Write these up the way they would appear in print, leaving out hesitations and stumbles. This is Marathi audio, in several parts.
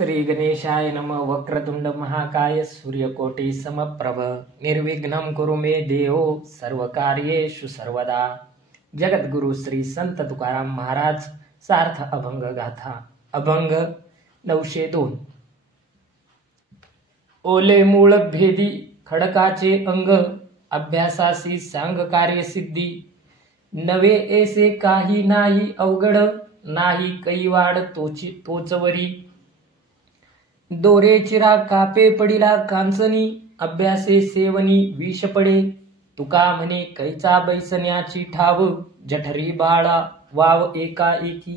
श्री गणेशाय नमः। वक्रतुंड महाकाय सूर्यकोटि समप्रभ निर्विघ्नं कुरु मे देव सर्वकार्येषु सर्वदा। जगद्गुरु श्री संत तुकाराम महाराज सार्थ अभंग गाथा। अभंग 902। ओले मूळ भेदी खडकाचे अंग, अभ्यासासी सांग कार्य सिद्धी। नवे ऐसे काही नाही अवघड, नाही कैवाड तोचवरी। दोरे चिरा कापे पडिला कांचनी, अभ्यासे सेवनी विष पडे। तुका म्हणे कैचा बैसण्याची ठाव, जठरी बाळा वाव एका एकी।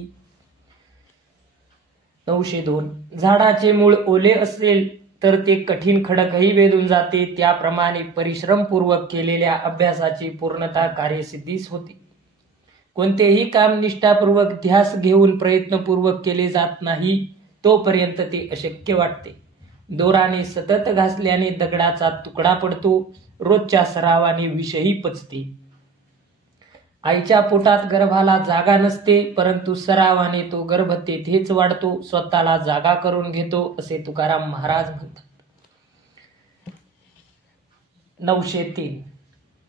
902। झाडाचे मूळ ओले असेल तर ते कठीण खडकही वेधून जाते, त्याप्रमाणे परिश्रमपूर्वक केलेल्या अभ्यासाची पूर्णता कार्यसिद्धीस होते। कोणतेही काम निष्ठापूर्वक ध्यास घेऊन प्रयत्नपूर्वक केले जात नाही तोपर्यंत ते अशक्य वाटते। दोराने सतत घासल्याने दगडाचा तुकडा पडतो, रोजच्या सरावाने विषही पचते। आईच्या पोटात गर्भाला जागा नसते, परंतु सरावाने तो गर्भ तेथेच वाढतो, स्वतःला जागा करून घेतो, असे तुकाराम महाराज म्हणतात। 903।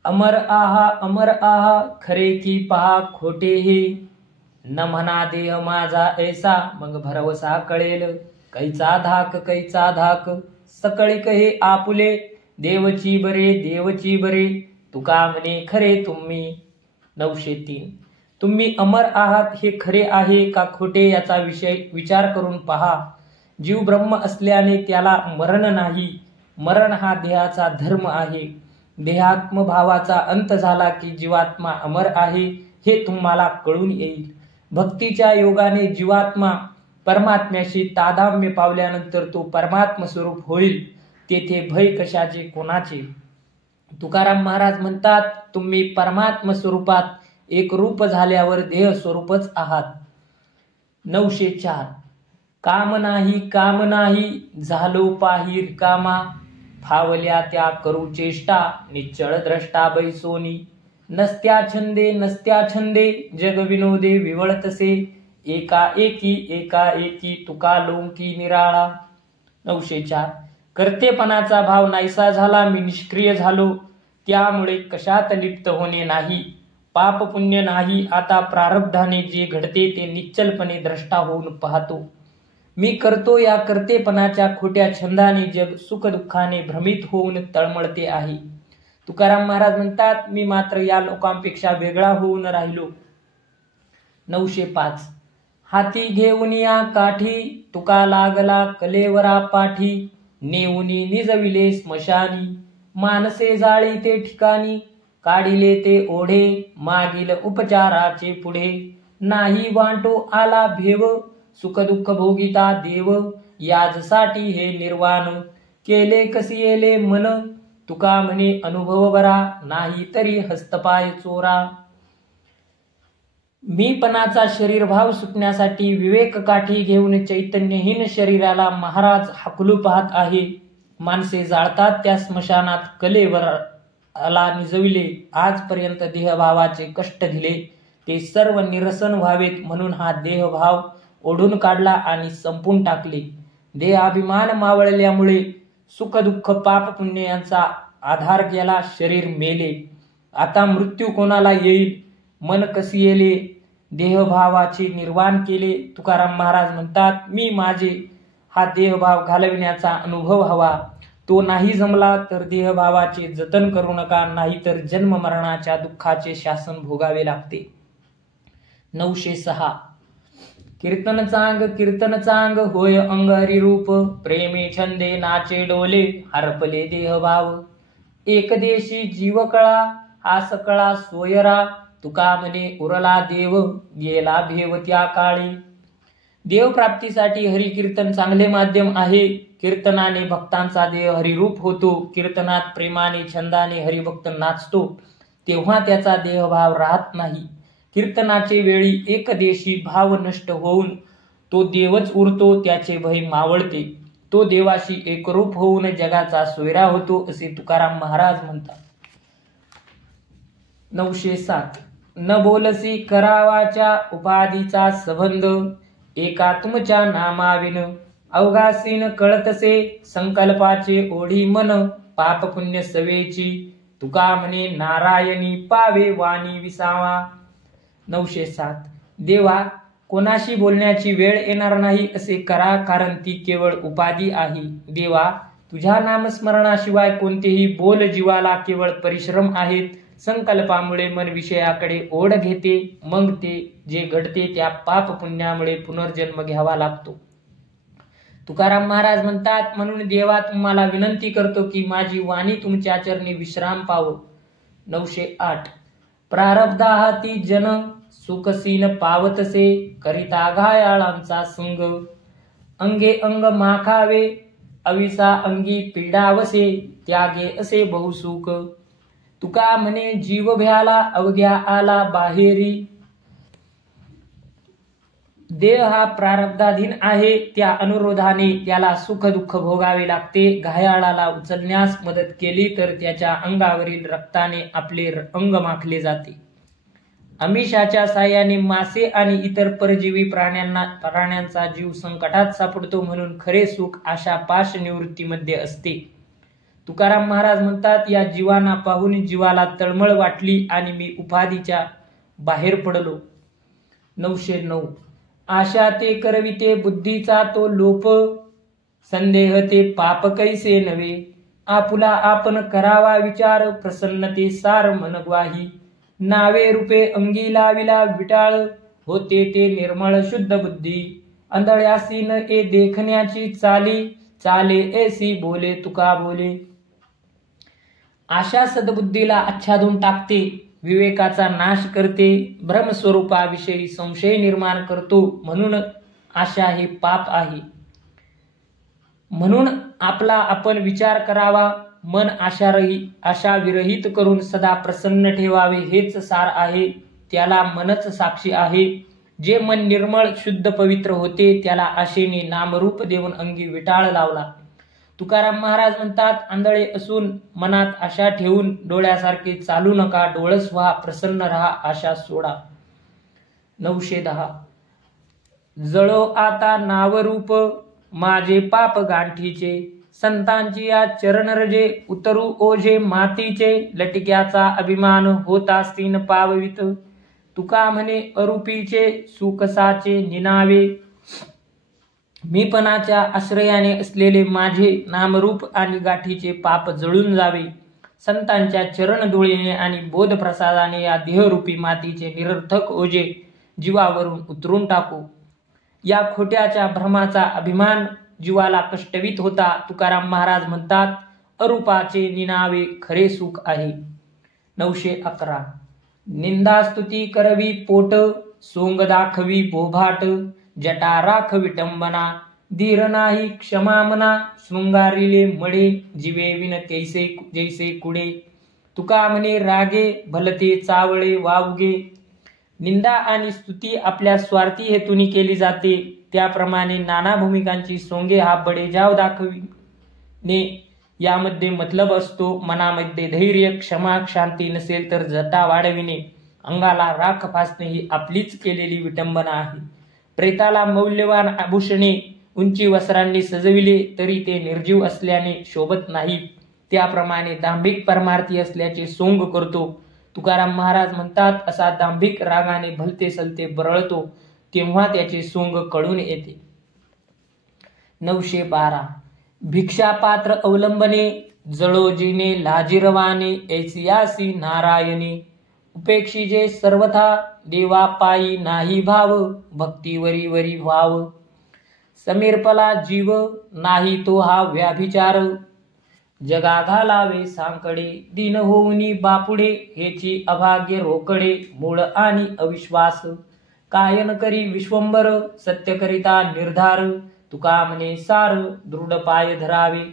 अमर आहा खरे की पहा खोटे हे। न म्हणा देह माझा ऐसा, मग भरवसा कळेल। कैचा धाक सकळिक हे आपुले, देवची बरे तुका म्हणे खरे तुम्ही। 903। तुम्ही अमर आहात हे खरे आहे का खोटे याचा विचार करून पहा। जीव ब्रह्म असल्याने त्याला मरण नाही। मरण हा देहाचा धर्म आहे। देहात्मभावाचा अंत झाला की जीवात्मा अमर आहे हे तुम्हाला कळून येईल। भक्तीच्या योगाने जीवात्मा परमात्म्याशी तादात्म्य पावल्यानंतर तो परमात्म स्वरूप होईल, तेथे भय कशाचे कोणाचे। तुकाराम महाराज म्हणतात, तुम्ही परमात्म स्वरूपात एक रूप झाल्यावर देह स्वरूपच आहात। 904। काम नाही झालो पाही कामा, फावल्या त्या करू चेष्टा निश्चळ द्रष्टा बैसोनी। नसत्या छंदे जग विनोदे विवळतसे, एका एकी तुका लोंकी निराळा। 904। कर्तेपणाचा भाव नाहीसा झाला, मी निष्क्रिय झालो, त्यामुळे कशात लिप्त होणे नाही। पाप पुण्य नाही, आता प्रारब्धाने जे घडते ते निश्चलपणे द्रष्टा होऊन पाहतो। मी करतो या कर्तेपणाच्या खोट्या छंदाने जग सुखदुःखाने भ्रमित होऊन तळमळते आहे। तुकाराम महाराज म्हणतात, मी मात्र या लोकांपेक्षा वेगळा होऊन राहिलो। 905। हाती घेऊन या काठी, तुका लागला कलेवरा पाठी। नेऊनी निजविले स्मशानी, मानसे जाळी ते ठिकाणी। काढिले ते ओढे, मागील उपचाराचे पुढे। नाही वाटो आला भेव, सुखदुःख भोगिता देव। याजसाठी हे निर्वाण, केले कसी येले मन। तुका म्हणे अनुभव बरा, नाही तरी हस्तपाय चोरा। मीपणाचा शरीरभाव सुटण्यासाठी विवेक काठी घेऊन चैतन्यहीन शरीराला महाराज हाकलू पाहत आहे। माणसे जाळतात त्या स्मशानात कलेवराला निजविले। आजपर्यंत देहभावाचे कष्ट दिले, ते सर्व निरसन व्हावेत म्हणून हा देहभाव ओढून काढला आणि संपून टाकले। देहाभिमान मावळल्यामुळे सुखदुःख पाप पुण्य यांचा आधार गेला, शरीर मेले। आता मृत्यू कोणाला येईल, मन कसी येले, देहभावाचे निर्वाण केले। तुकाराम महाराज म्हणतात, मी माझे हा देहभाव घालविण्याचा अनुभव हवा, तो नाही जमला तर देहभावाचे जतन करू नका, नाहीतर जन्म मरणाच्या दुःखाचे शासन भोगावे लागते। 906। कीर्तन चांग होय अंग हरिरूप, प्रेमे छंदे नाचे डोले, हरपले देहभाव। एकदेशी जीवकळा हा सकळा सोयरा, तुका म्हणे उरला देव, गेला भेव त्या काळी। देवप्राप्तीसाठी हरिकीर्तन चांगले माध्यम आहे। कीर्तनाने भक्तांचा देह हरिरूप होतो। कीर्तनात प्रेमाने छंदाने हरिभक्त नाचतो, तेव्हा त्याचा देहभाव राहत नाही। कीर्तनाचे वेळी एकदेशी भाव नष्ट होऊन तो देवच उरतो, त्याचे भय मावळते, तो देवाशी एकरूप होऊन जगाचा सोयरा होतो, असे तुकाराम महाराज म्हणतात। 907। न बोलसी करावाच्या उपाधीचा संबंध, एका तुमच्या नामाविन। अवघासीन कळतसे संकल्पाचे ओढी मन, पाप पुण्य सवेची तुका म्हणे नारायणी पावे वाणी विसावा. 907. देवा, कोणाशी बोलण्याची वेळ येणार नाही असे करा, कारण ती केवळ उपाधी आहे. देवा, तुझ्या नामस्मरणाशिवाय कोणतेही बोल जीवाला केवळ परिश्रम आहेत. संकल्पामुळे मन विषयाकडे ओढ घेते, मग ते जे घडते त्या पाप पुण्यामुळे पुनर्जन्म घ्यावा लागतो. तुकाराम महाराज म्हणतात, म्हणून देवा तुम्हाला विनंती करतो की माझी वाणी तुमच्या चरणी विश्राम पावो. 908. प्रारब्धा हाती जन सुखसीन पावतसे, करिता घायाळांचा संग, अंगे अंग माखावे अविसा अंगी पीडावसे, त्यागे असे बहुसुख. तुका म्हणे जीव भ्याला अवघ्या आला बाहेरी. देह हा प्रारब्धाधीन आहे, त्या अनुरोधाने त्याला सुख दुःख भोगावे लागते. घायाळाला उचलण्यास मदत केली तर त्याच्या अंगावरील रक्ताने आपले अंग माखले जाते. आमिषाच्या साह्याने मासे आणि इतर परजीवी प्राण्यांचा जीव संकटात सापडतो, म्हणून खरे सुख आशा पाश निवृत्तीमध्ये असते. तुकाराम महाराज म्हणतात, या जीवांना पाहून जीवाला तळमळ वाटली आणि मी उपाधीच्या बाहेर पडलो. 909. आशा ते करविते बुद्धीचा तो लोप, संदेह ते पाप कैसे नव्हे, आपुला आपण करावा विचार, प्रसन्नते सार मनग्वाही, नावे रूपे अंगी लाविला विटाळ, होते ते निर्मळ शुद्ध बुद्धी, आंधळ्यासी न ए देखण्याची चाली, चाले ऐसी बोले तुका बोले. आशा सद्बुद्धीला आच्छादून टाकते, विवेकाचा नाश करते, ब्रह्मस्वरूपाविषयी संशय निर्माण करतो, म्हणून आशा हे पाप आहे. म्हणून आपला आपण विचार करावा, मन आशा विरहित करून सदा प्रसन्न ठेवावे, हेच सार आहे. त्याला मनच साक्षी आहे. जे मन निर्मळ शुद्ध पवित्र होते त्याला आशेने नामरूप देऊन अंगी विटाळ लावला. तुकाराम महाराज म्हणतात, आंधळे असून मनात आशा ठेवून डोळ्यासारखे चालू नका, डोळस व्हा, प्रसन्न रहा, आशा सोडा. 910. जळो आता नावरूप माझे पाप गांठीचे, संतांची या चरणरजे उतरू ओझे मातीचे, लटिक्याचा अभिमान होता स्तीन पाववित, तुका म्हणे अरूपीचे सुकसाचे निनावे, मीपणाच्या आश्रयाने असलेले माझे नामरूप आणि गाठीचे पाप जळून जावे. संतांच्या चरण धुळीने आणि बोध प्रसादाने या देहरूपी मातीचे निरर्थक ओझे जीवावरून उतरून टाकू. या खोट्याच्या भ्रमाचा अभिमान जीवाला कष्टवीत होता. तुकाराम महाराज म्हणतात, अरूपाचे निनावे खरे सुख आहे. 911. निंदास्तुती करवी पोट, सोंग दाखवी बोभाट, जटा राख विटंबना, धीर नाही क्षमा मना, शृंगारिले मडे, जीवे विन जैसे कुडे, तुका म्हणे रागे भलते चावळे वावगे. निंदा आणि स्तुती आपल्या स्वार्थी हेतूने केली जाते. त्याप्रमाणे नाना भूमिकांची सोंगे हा बडेजाव दाखविणे यामध्ये मतलब असतो. मनामध्ये धैर्य क्षमा शांती नसेल तर जटा वाढविणे, अंगाला राख फासणे ही आपलीच केलेली विटंबना आहे. प्रेताला मौल्यवान आभूषणे उंची वस्त्रांनी सजविले तरी ते निर्जीव असल्याने शोभत नाही. त्याप्रमाणे दांभिक परमार्थी असल्याचे सोंग करतो. तुकाराम महाराज म्हणतात, असा दांभिक रागाने भलते सलते बरळतो, तेव्हा त्याचे सोंग कळून येते. 912. भिक्षापात्र अवलंबने, जळोजीने लाजिरवाने, ऐसियासी नारायणी, उपेक्षिजे सर्वथा, देवा पायी नाही भाव, भक्तीवरी वरी व्हाव, समीरपला जीव नाही तो हा व्याभिचार, जगा घालावे सांकडे, दीन होऊनी बापुडे, हेची अभाग्य रोकडे, मूळ आणि अविश्वास, कायन करी विश्वंबर, सत्य करिता निर्धार, तुका म्हणे सार, दृढ पाय धरावे.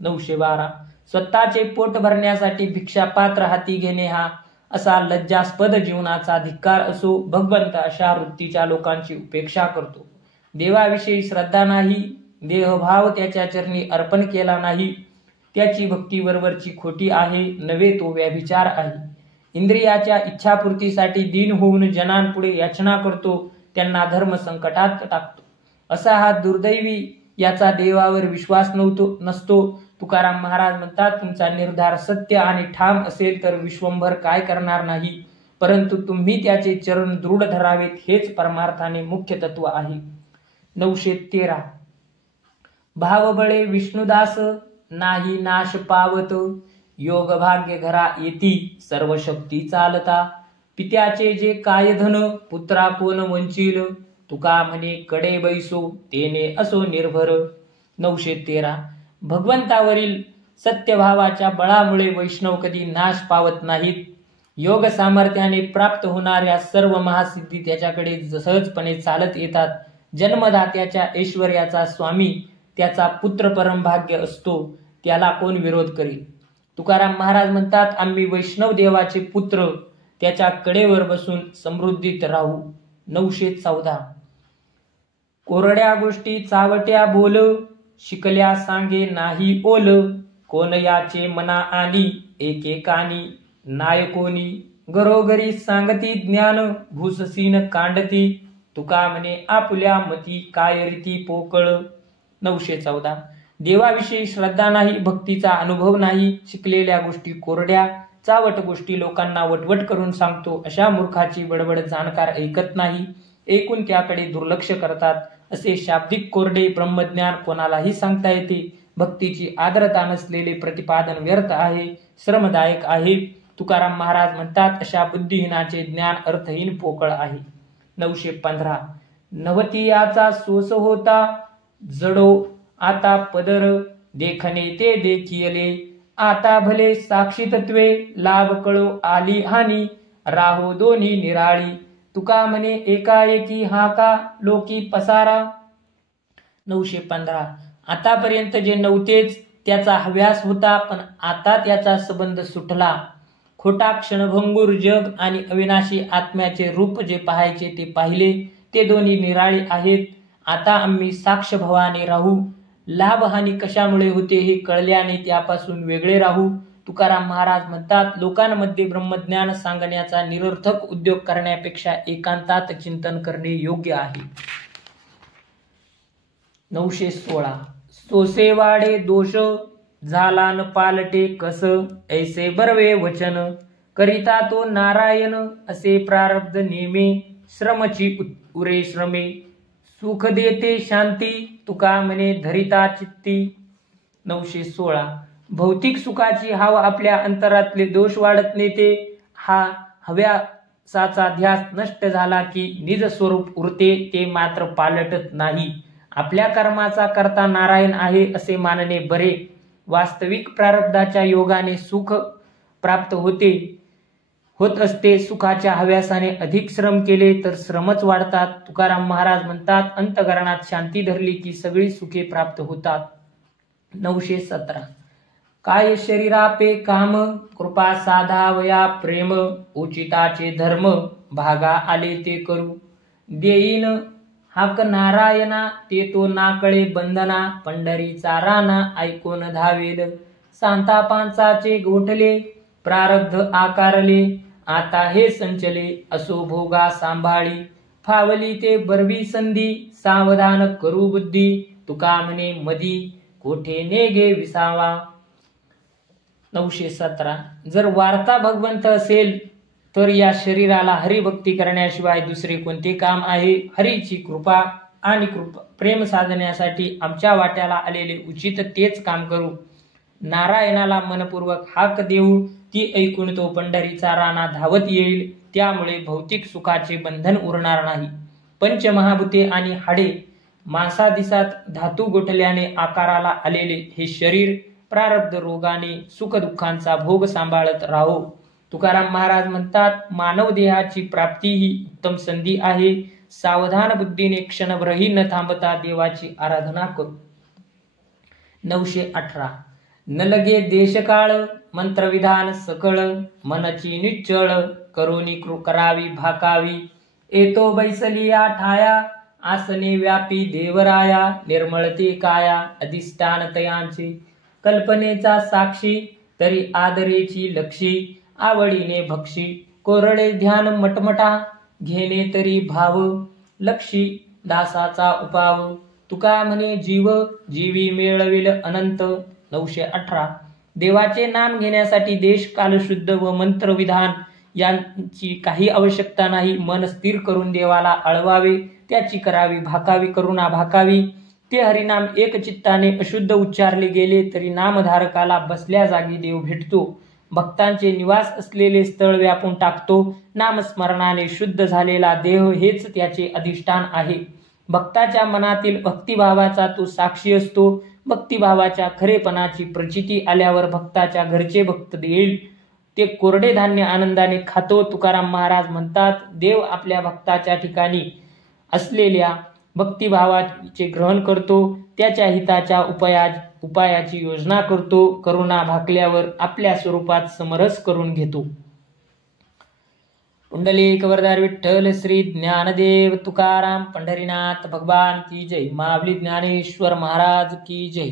912. स्वतःचे पोट भरण्यासाठी भिक्षापात्र हाती घेणे हा असा लज्जास्पद जीवनाचा धिक्कार असो. भगवंत अशा वृत्तीच्या लोकांची उपेक्षा करतो. देवाविषयी श्रद्धा नाही, देहभाव त्याच्या चरणी अर्पण केला नाही, त्याची भक्ती वरवरची खोटी आहे, नव्हे तो व्याभिचार आहे. इंद्रियाच्या इच्छापूर्तीसाठी दीन होऊन जनांपुढे याचना करतो, त्यांना धर्म संकटात टाकतो. असा हा दुर्दैवी याचा देवावर विश्वास नसतो. तुकाराम महाराज म्हणतात, तुमचा निर्धार सत्य आणि ठाम असेल तर विश्वंभर काय करणार नाही, परंतु तुम्ही त्याचे चरण दृढ धरावेत हेच परमार्थाने मुख्य तत्व आहे. 913. भावबळे विष्णुदास नाही नाश पावत, योग भाग्य घरा येती सर्व शक्ती चालता. पित्याचे जे काय धन पुत्रा कोण वंचिल, तुका म्हणे कडे बैसो तेने असो निर्भर. 913. भगवंतावरील सत्यभावाच्या बळामुळे वैष्णव कधी नाश पावत नाहीत. योग सामर्थ्याने प्राप्त होणाऱ्या सर्व महासिद्धी त्याच्याकडे सहजपणे चालत येतात. जन्मदात्याच्या ऐश्वर्याचा स्वामी त्याचा पुत्र परमभाग्य असतो, त्याला कोण विरोध करेल. तुकाराम महाराज म्हणतात, आम्ही वैष्णव देवाचे पुत्र त्याच्या कडेवर बसून समृद्धीत राहू. 914. कोरड्या गोष्टी चावट्या बोल, शिकल्या सांगे नाही ओल. कोण याचे मना आनी एकेकानी नायकोनी. घरोघरी सांगती ज्ञान भूससीन कांडती. तुका म्हणे आपुल्या मती काय रीती पोकळ. 914. देवाविषयी श्रद्धा नाही, भक्तीचा अनुभव नाही, शिकलेल्या गोष्टी कोरड्या, चावट गोष्टी लोकांना वटवट करून सांगतो अशा मूर्खाची बडबड जाणकार ऐकत नाही, ऐकून त्याकडे दुर्लक्ष करतात. असे शाब्दिक कोरडे ब्रह्मज्ञान कोणालाही सांगता येते. भक्तीची आर्द्रता नसलेले प्रतिपादन व्यर्थ आहे, श्रमदायक आहे. तुकाराम महाराज म्हणतात, अशा बुद्धिहीनाचे ज्ञान अर्थहीन पोकळ आहे. 915. नवतियाचा सोस होता जडो आता पदर, देखणे ते देखियले आता भले साक्षी तत्वे. लाभ कळो आली हानी राहो दोन्ही निराळी. तुका म्हणे एकाएकी हा का लोकी पसारा. 915. आतापर्यंत जे नव्हतेच त्याचा हव्यास होता, पण आता त्याचा संबंध सुटला. खोटा क्षणभंगूर जग आणि अविनाशी आत्म्याचे रूप जे पाहायचे ते पाहिले, ते दोन्ही निराळी आहेत. आता आम्ही साक्षभवाने राहू. लाभहानी कशामुळे होते हे कळल्याने त्यापासून वेगळे राहू. तुकाराम महाराज म्हणतात, लोकांमध्ये ब्रह्मज्ञान सांगण्याचा निरर्थक उद्योग करण्यापेक्षा एकांतात चिंतन करणे योग्य आहे. 916. सोसेवाडे दोष झाला न पालटे कस, ऐसे बरवे वचन करिता तो नारायण. असे प्रारब्ध नेमे श्रमची उरे श्रमे. सुख देते शांती तुका म्हणे धरिता चित्ती. 916. भौतिक सुखाची हाव आपल्या अंतरातले दोष वाढत नेते. हा हव्यासाचा ध्यास नष्ट झाला की निज स्वरूप उरते, ते मात्र पालटत नाही. आपल्या कर्माचा करता नारायण आहे असे मानणे बरे. वास्तविक प्रारब्धाच्या योगाने सुख प्राप्त होत असते. सुखाच्या हव्यासाने अधिक श्रम केले तर श्रमच वाढतात. तुकाराम महाराज म्हणतात, अंतःकरणात शांती धरली की सगळी सुखे प्राप्त होतात. 917. काय शरीरापे काम कृपा साधावया प्रेम, उचिताचे धर्म भागा आले ते करू. देईन हाक नारायणा ते तो नाकळे बंधना, पंढरीचा राणा ऐकून धावेल. सांतापांचाचे गोठले प्रारब्ध आकारले, आता हे संचले असो भोगा सांभाळी. फावली ते बरवी संधी सावधान करू बुद्धी, तुका म्हणे मदी कोठे नेगे विसावा. 917. जर वार्ता भगवंत असेल तर या शरीराला हरिभक्ती करण्याशिवाय दुसरे कोणते काम आहे. हरीची कृपा आणि प्रेम साधण्यासाठी आमच्या वाट्याला आलेले उचित तेच काम करू. नारायणाला मनपूर्वक हाक देऊ, ती ऐकून तो पंढरीचा राणा धावत येईल. त्यामुळे भौतिक सुखाचे बंधन उरणार नाही. पंचमहाभूते आणि हाडे मांसादिसात धातू गोठल्याने आकाराला आलेले हे शरीर प्रारब्ध रोगाने सुखदुःखांचा भोग सांभाळत राहो. तुकाराम महाराज म्हणतात, मानव देहाची प्राप्ती ही उत्तम संधी आहे. सावधान बुद्धीने क्षणभरही न थांबता देवाची आराधना करू. 918. न लगे देशकाळ मंत्रविधान सकळ, मनची निश्चळ करोनी करावी भाकावी. येतो बैसलिया ठाया आसने व्यापी देवराया, निर्मळते काया अधिष्ठान तयांचे. कल्पनेचा साक्षी तरी आदरेची लक्षी, आवडीने भक्षी कोरडे ध्यान मटमटा. घेणे तरी भाव लक्षी दासाचा उपाव, तुका म्हणे जीव जीवी मिळविल अनंत. 918. देवाचे नाम घेण्यासाठी देश कालशुद्ध व मंत्र विधान यांची काही आवश्यकता नाही. मन स्थिर करून देवाला आळवावे, त्याची करावी भाकावी करुणा भाकावी. ते हरिनाम एक चित्ताने अशुद्ध उच्चारले गेले तरी नामधारकाला बसल्या जागी देव भेटतो. भक्तांचे निवास असलेले स्थळ व्यापून टाकतो. नामस्मरणाने शुद्ध झालेला देह हेच त्याचे अधिष्ठान आहे. भक्ताच्या मनातील भक्तिभावाचा तो साक्षी असतो. भक्तिभावाच्या खरेपणाची प्रचिती आल्यावर भक्ताच्या घरचे भक्त देईल ते कोरडे धान्य आनंदाने खातो. तुकाराम महाराज म्हणतात, देव आपल्या भक्ताच्या ठिकाणी असलेल्या भक्तिभावाचे ग्रहण करतो. त्याच्या हिताच्या उपायाची योजना करतो. करुणा भाकल्यावर आपल्या स्वरूपात समरस करून घेतो. पुंडलिक वरदार विठ्ठल श्री ज्ञानदेव तुकाराम पंढरीनाथ भगवान की जय. माऊली ज्ञानेश्वर महाराज की जय.